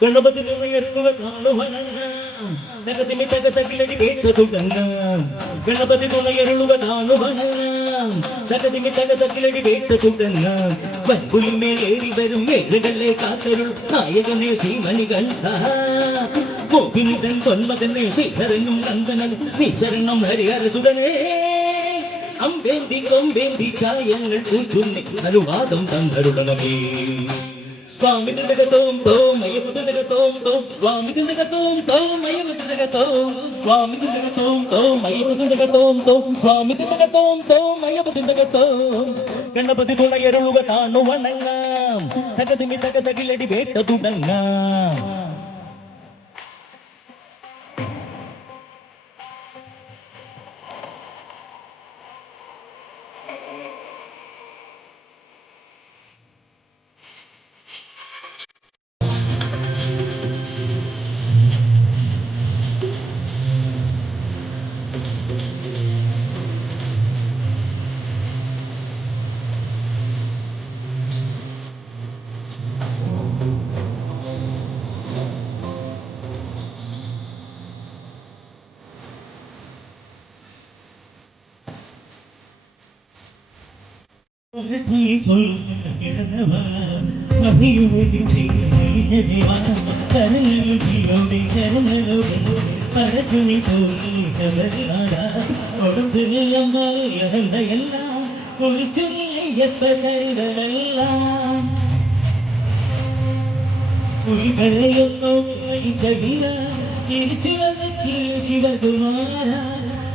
ഗണപതി തുണയരുളുക കാണുവണങ്ങാം തകതിമി തകതകിലടി കേട്ട തുടങ്ങാം ഗണപതി തുണയരുളുക കാണുവണങ്ങാം തകതിമി തകതകിലടി കേട്ട തുടങ്ങാം വൻപുലിമേലേറി വരും വേളുകളെ കാത്തരുൾ നായകനെ ശ്രീമണികണ്ഠ മോഹിനിതൻ പൊന്മകനെ ശ്രീധരനും നന്ദനൻ നിശരണം ഹരിഹരസുതനേ അമ്പേന്തി കൊമ്പേന്തി ചായങ്ങൾ കൂറ്റുന്നി അനുവാദം തന്നരുടണമേ സ്വാമി തിന്തകത്തോം തോം അയ്യപ്പ തിന്തകത്തോം തോം സ്വാമി തിന്തകത്തോം തോം അയ്യപ്പ തിന്തകത്തോം സ്വാമി തിന്തകത്തോം തോം അയ്യപ്പ തിന്തകത്തോം തോം സ്വാമി തിന്തകത്തോം തോം അയ്യപ്പ തിന്തകത്തോം ഗണപതി തുണയരുളുക കാണുവണങ്ങാം തകതിമി തകതകിലടി വേട്ട തുടങ്ങാം ശിവകുമാര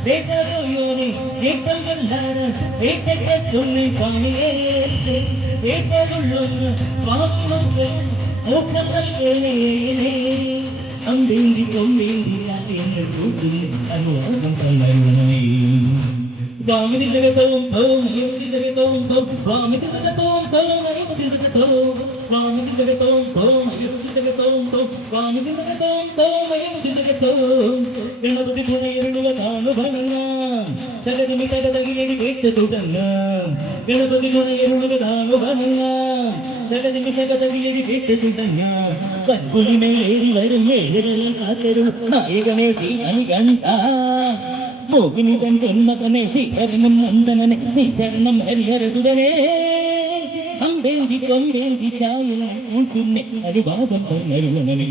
വേദയോനി വേദവല്ലാര വേദകത്തുന്നി കാണിയേ വേദവുള്ളൊരു സ്വാമിമുഖ മൂക്കമല്ലേ അമ്പേന്തി കൊമ്പേന്തി എന്നെ കൂട്ടി അനുവാദം തന്നരുണമേ സ്വാമി തിന്തകത്തോം തോം അയ്യപ്പ തിന്തകത്തോം തോം സ്വാമി തിന്തകത്തോം തോം അയ്യപ്പ തിന്തകത്തോം സ്വാമി തിന്തകത്തോം തോം അയ്യപ്പ തിന്തകത്തോം തോം സ്വാമി തിന്തകത്തോം തോം അയ്യപ്പ തിന്തകത്തോം ഗണപതി തുണയരുളുക കാണുവണങ്ങാം തകതിമി തകതകിലടി കേട്ട് തുടങ്ങാം ഗണപതി തുണയരുളുക കാണുവണങ്ങാം തകതിമി തകതകിലടി കേട്ട് തുടങ്ങാം വൻപുലിമേലേറി വരും വേളുകളെ കാത്തരുൾ നായകനെ ശ്രീമണികണ്ഠ മോഹിനിതൻ പൊന്മകനെ ശ്രീധരനും നന്ദനനെ നിശരണം ഹരിഹരസുതനേ അമ്പേന്തി കൊമ്പേന്തി ചായ കൂട്ടുന്നെ അനുവാദം തന്നരുളണമേ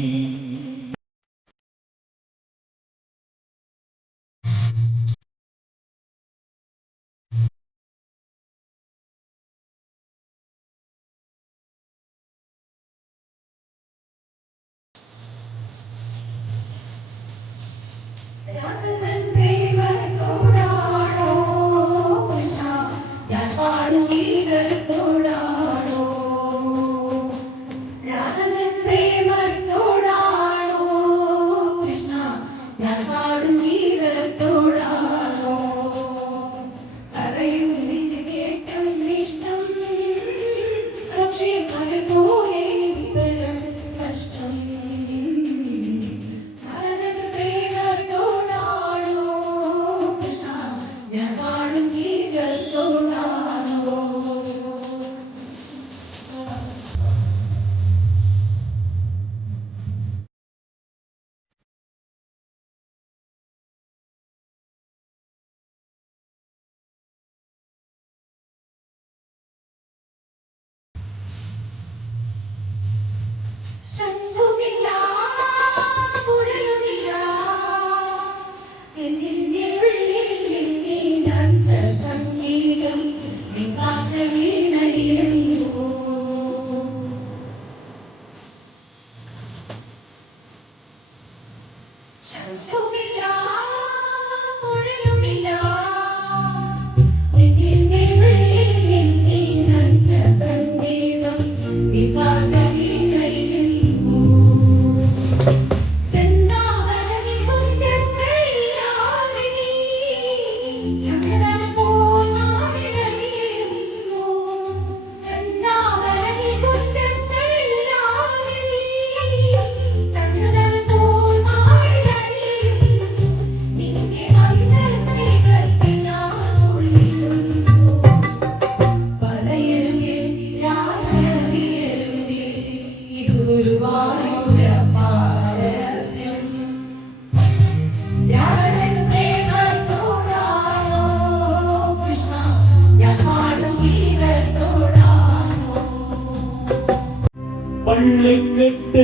பள்ளிக்கட்டு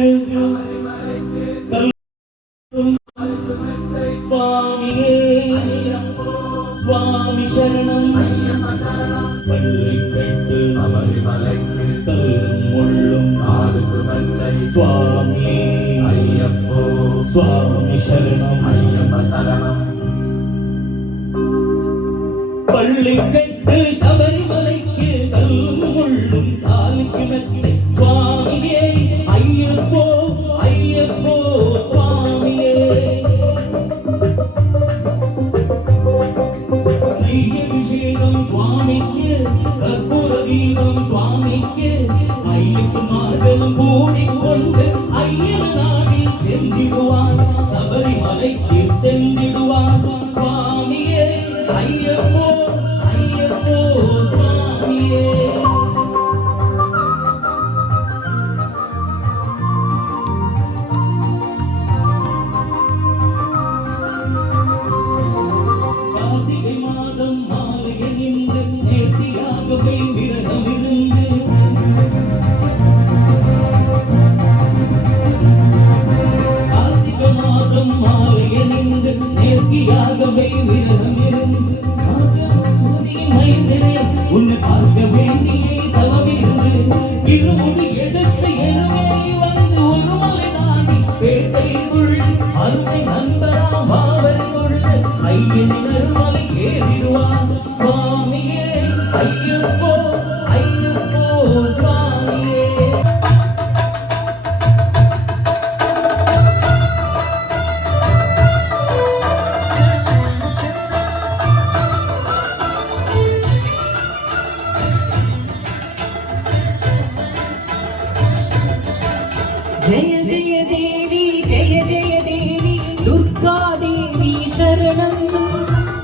சுவாமியே சுவாமி சரணம் பள்ளிக்கட்டு அமரிமலைக்கு கல்லும் முள்ளும் ஆறுக்கு வந்தை சுவாமியே ஐயப்போ சுவாமி சரணம் ஐயப்ப சரணம் பள்ளிக்கட்டு சபரிமலைக்கு கல்லும் முள்ளும் தாலிக்கு மெத்தை சுவாமியே ஐயப்போ ஐயப்போ சுவாமியே அபிஷேகம் சுவாமிக்கு கற்பூர தீபம் சுவாமிக்கு ஐயப்பன்மார்களும் கூடிக்கொண்டு ஐயன் நாடி சென்றிடுவான் சபரிமலைக்கு சென்றிடுவான் சுவாமியே ஐயப்போ ஐயப்போ சுவாமியே கார்த்திகை மாதம் மாலையில் நின்று நேர்த்தியாகவே விரதம் இருந்து கார்த்திகை மாதம் மாலையில் நின்று நேர்த்தியாகவே விரதம் இருந்து உன்னை பார்க்க வேண்டியே தவமிருந்து இருமுடி எடுத்து எருமேலி வந்து ஒரு மலை தாண்டி பேட்டை துள்ளி அருமை நண்பரா பாவரை தொழுது ஐயன் நறுமலை ஏறிடுவான் சுவாமியே ஐயப்போ ஐயப்போ சுவாமியே जय जय देवी जय जय देवी दुर्गा देवी शरणं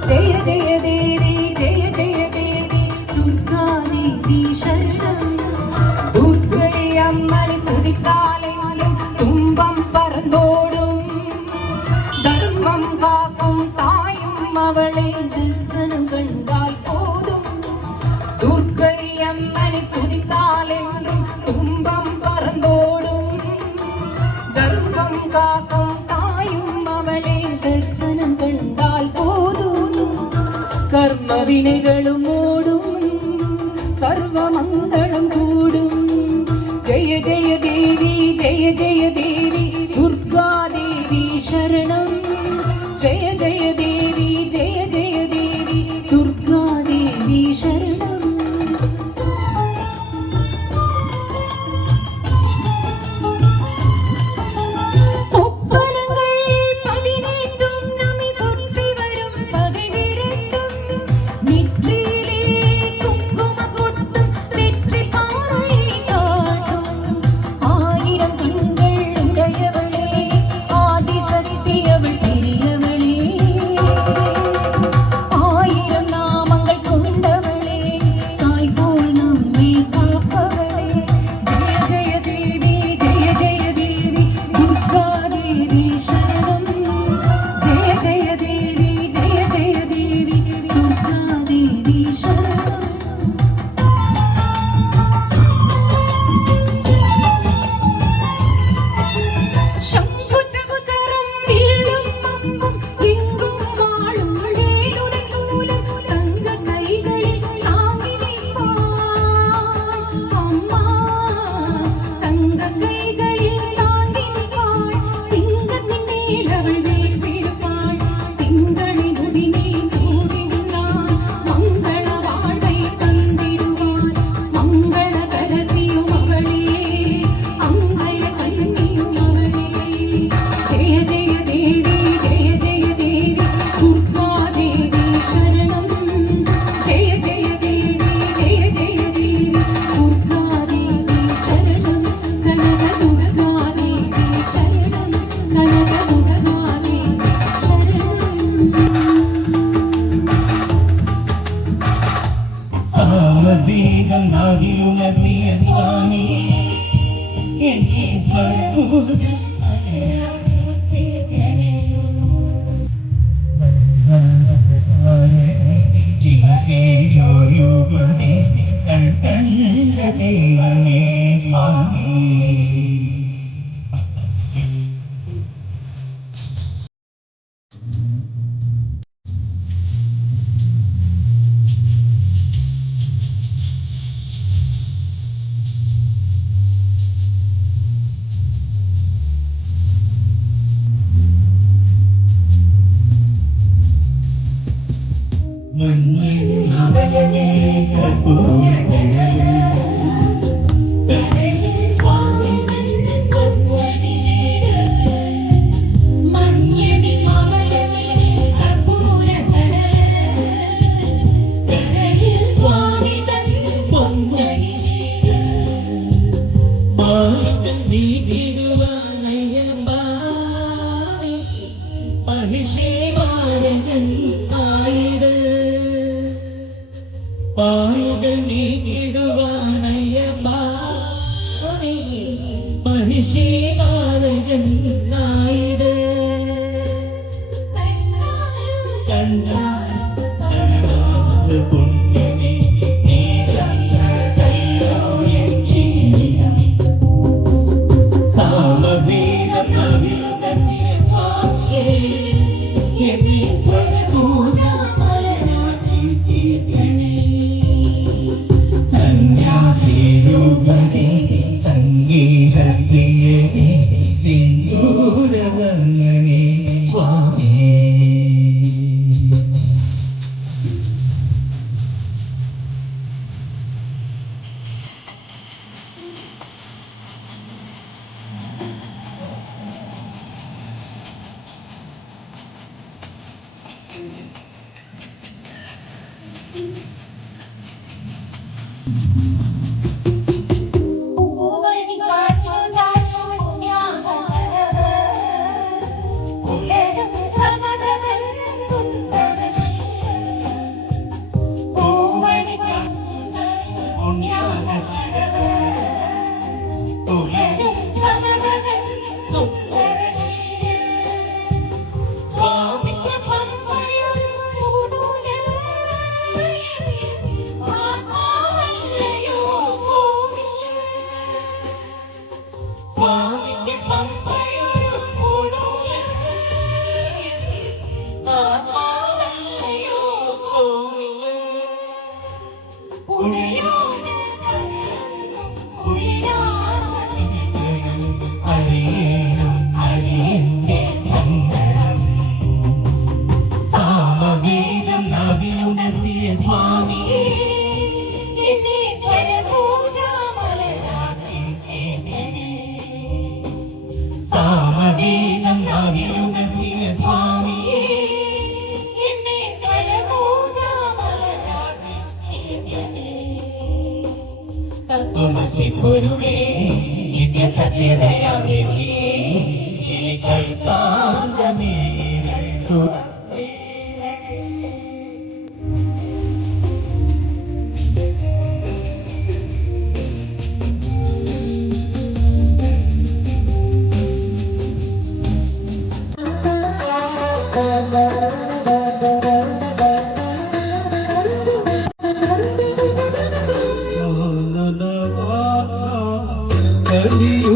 जय जय देवी जय जय देवी दुर्गा देवी शरणं दुर्गै अम्मனை துதித்தாலெங்கும் துன்பம் பறந்தோடும் தர்மம் காக்கும் தாயும் அவளை தரிசனம் கண்டால் போதும் துர்கை அம்மனை துதித்தாலெங்கும் துன்பம் பறந்தோடும் தர்மம் காக்கும் தாயும் அவளை தரிசனம் கண்டால் போதும் கர்ம வினைகளும் ஓடும் சர்வ மங்களம் கூடும் ஜெய ஜெய தேவி ஜெய ஜெய தேவி துர்கா தேவி சரணம் ஜெய ஜெய தேவி ஜெய ஜெய தேவி துர்கா தேவி சரணம் வேகம் நாடி உணர்விய சுவாமி என் ஜோயுகனே கண்கண்ட தேவனே சுவாமி നീക്കിടുവാനയ്യപ്പാ മഹിഷീവാരകൻ ആയിട് പായുകൾ നീക്കിടുവാനയ്യപ്പാ മഹിഷീവാരകൻ ആയിട് പുണ്യമേ തുളസിപ്പൊരുളേ നിത്യസത്യതയാകെ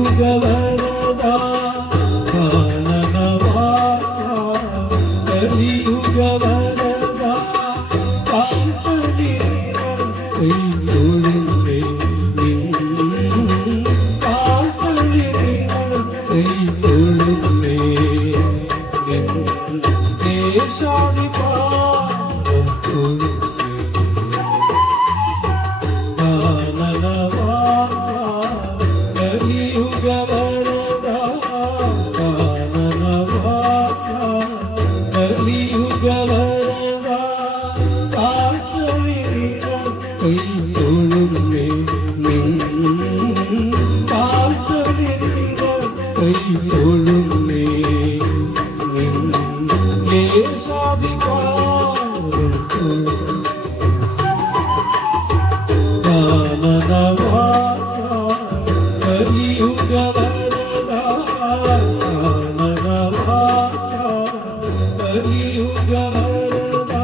കലിയുഗവരദാ കാനനവാസ കലിയുഗവരദാ കാൽപ്പനികൾ കൈതൊഴുന്നേ കാൽപ്പനികൾ കൈതൊഴുന്നേ ദേശാധിപാദം തൊഴുന്നേ കാനനവാസ കലിയുഗവരദാ കാനനവാസ കലിയുഗവരദാ കാൽപ്പനികൾ കൈതൊഴുന്നേ കാൽപ്പനികൾ കൈതൊഴുന്നേ ദേശാധികാരം കാനനവാസ കലിയുഗവരദാ കാനനവാസ കലിയുഗവരദാ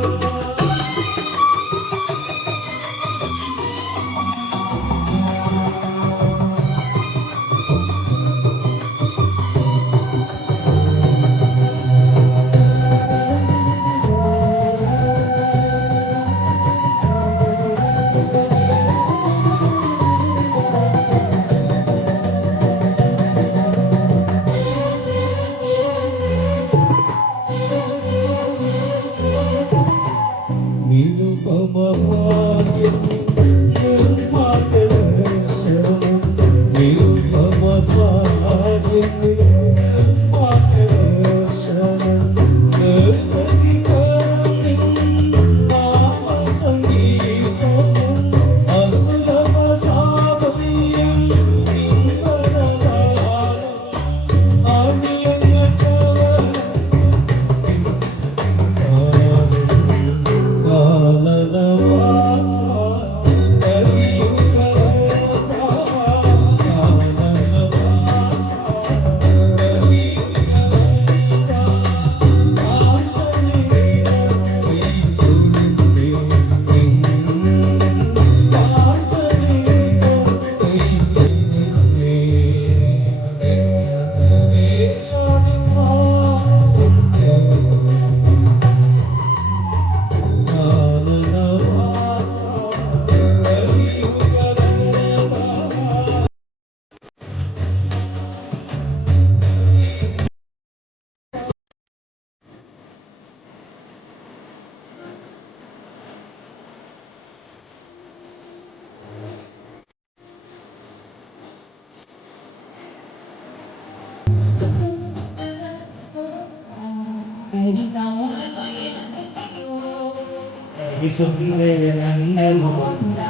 ഹരിസുന്ദരനന്ദമുകുന്ദ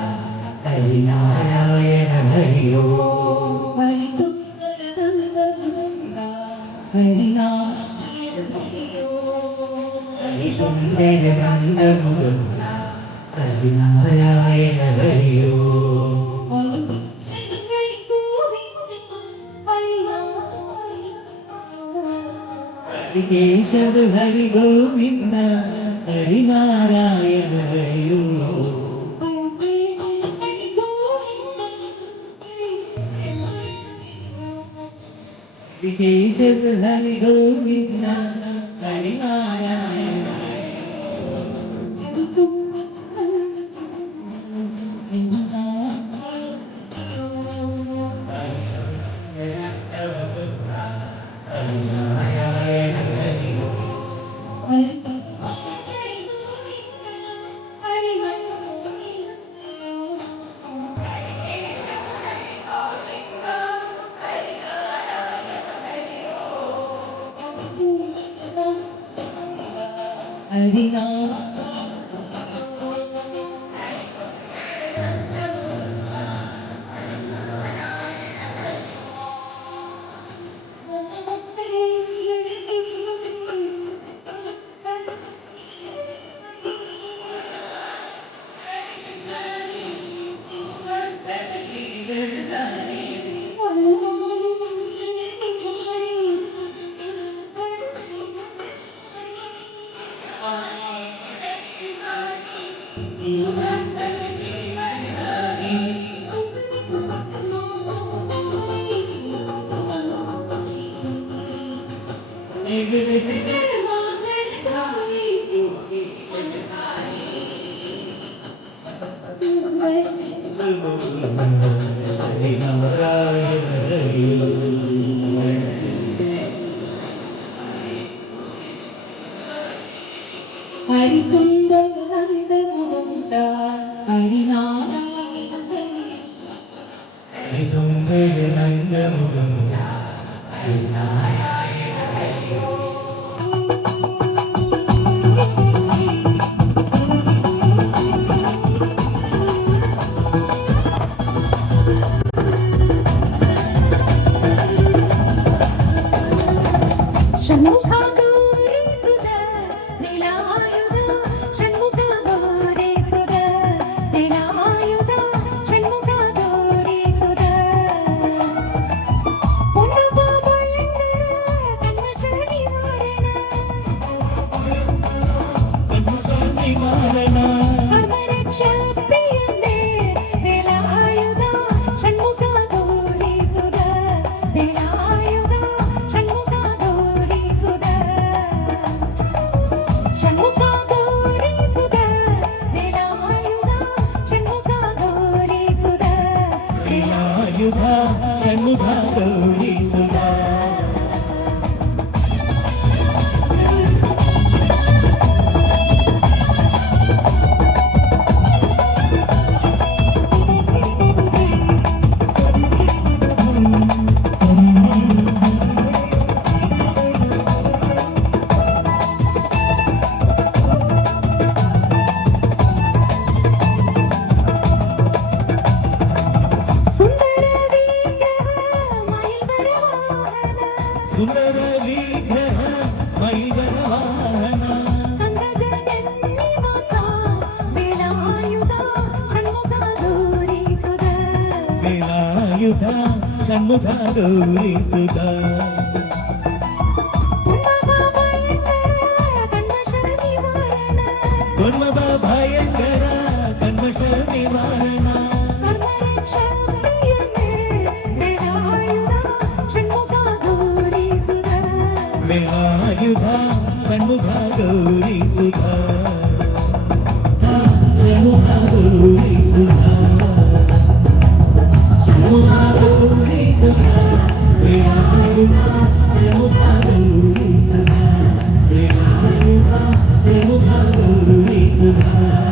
ഹരിനാരായണ ഹരിയോ ഹരിസുന്ദരനന്ദമുകുന്ദ ഹരിനാരായണ ഹരിയോ കേശവ ഹരി ഗോവിന്ദ ഹരിനാരായണ ഹരിയോ കേശവ ഹരി ഗോവിന്ദ ഹരിനാരായണ षण्मुखा गौरी सुधा कुर्मभा भयंकर कन्मष निवारण वेलायुधा षण्मुखा गौरी सुधा षण्मुखा गौरी सुधा षण्मुखा गौरी सुधा वेलायुधा षण्मुखा गौरी सुधा वेलायुधा षण्मुखा गौरी सुधा